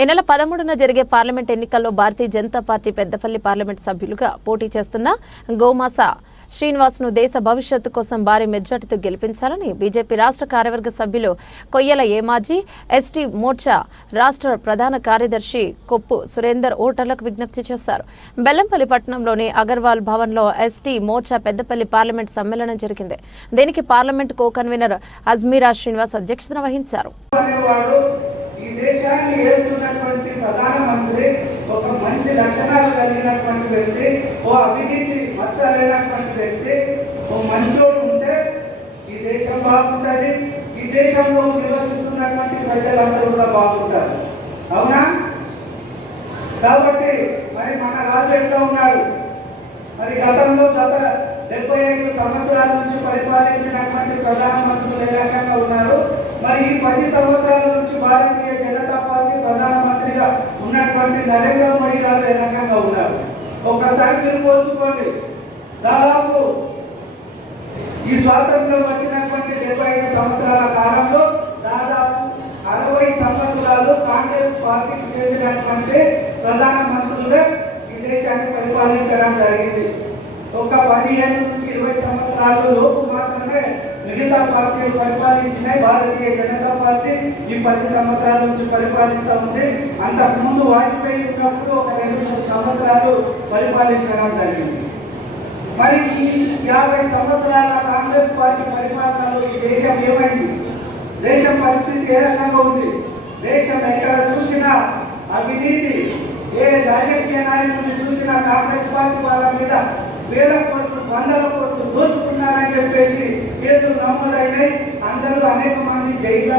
ఈ నెల పదమూడున జరిగే పార్లమెంట్ ఎన్నికల్లో భారతీయ జనతా పార్టీ పెద్దపల్లి పార్లమెంట్ సభ్యులుగా పోటీ చేస్తున్న గోమాస శ్రీనివాస్ను దేశ భవిష్యత్తు కోసం భారీ మెజార్టీతో గెలిపించాలని బీజేపీ రాష్ట్ర కార్యవర్గ సభ్యులు కొయ్యల ఏమాజీ ఎస్టీ మోర్చా రాష్ట్ర ప్రధాన కార్యదర్శి కొప్పు సురేందర్ ఓటర్లకు విజ్ఞప్తి చేశారు. బెల్లంపల్లి పట్టణంలోని అగర్వాల్ భవన్లో ఎస్టీ మోర్చా పెద్దపల్లి పార్లమెంట్ సమ్మేళనం జరిగింది. దీనికి parliament co convener Ajmeera Srinivas అధ్యక్షతన వహించారు. దేశాన్ని ఏలుతున్నటువంటి ప్రధానమంత్రి ఒక మంచి లక్షణాలు కలిగినటువంటి వ్యక్తి ఓ అవినీతి మచ్చలేనటువంటి వ్యక్తి ఓ మంచోడు ఉంటే ఈ దేశం బాగుంటుంది. ఈ దేశంలో నివసిస్తున్నటువంటి ప్రజలందరూ కూడా బాగుంటారు. అవునా? కాబట్టి మరి మన రాజు ఎట్లా ఉన్నాడు? మరి గతంలో గత డెబ్బై ఐదు సంవత్సరాల నుంచి పరిపాలించినటువంటి ప్రధానమంత్రులు ఏ రకంగా ఉన్నారు? మరి ఈ పది సంవత్సరాల భారతీయ జనతా పార్టీ ప్రధానమంత్రిగా ఉన్నటువంటి నరేంద్ర మోడీ గారు ఏ రకంగా ఉన్నారు? ఒక్కసారి మీరు పోల్చుకోండి. దాదాపు ఈ స్వాతంత్రం వచ్చినటువంటి డెబ్బై ఐదు సంవత్సరాల కాలంలో దాదాపు అరవై సంవత్సరాలు కాంగ్రెస్ పార్టీకి చెందినటువంటి ప్రధానమంత్రులుగా ఈ దేశాన్ని పరిపాలించడం జరిగింది. ఒక పదిహేను నుంచి ఇరవై సంవత్సరాలు లోపు మాత్రం పార్టీలు పరిపాలించినాయి భారతీయ జనతా పార్టీ ఈ పది సంవత్సరాల నుంచి పరిపాలిస్తూ ఉంది. అంతకుముందు వాజ్పేయి ఉన్నప్పుడు ఒక రెండు మూడు సంవత్సరాలు పరిపాలించడం జరిగింది. మరి ఈ యాభై సంవత్సరాల కాంగ్రెస్ పార్టీ పరిపాలనలో ఈ దేశం ఏమైంది? దేశం పరిస్థితి ఏ రకంగా ఉంది? దేశం ఎక్కడ చూసినా అవినీతి ఏ రాజకీయ నాయకుడిని చూసినా కాంగ్రెస్ పార్టీ వాళ్ళ మీద వేల కోట్లు వందల కోట్లు దోచుకున్నారని చెప్పేసి కేసులు నమోదైనాయి. అందరూ అనేక మంది జైళ్ళలో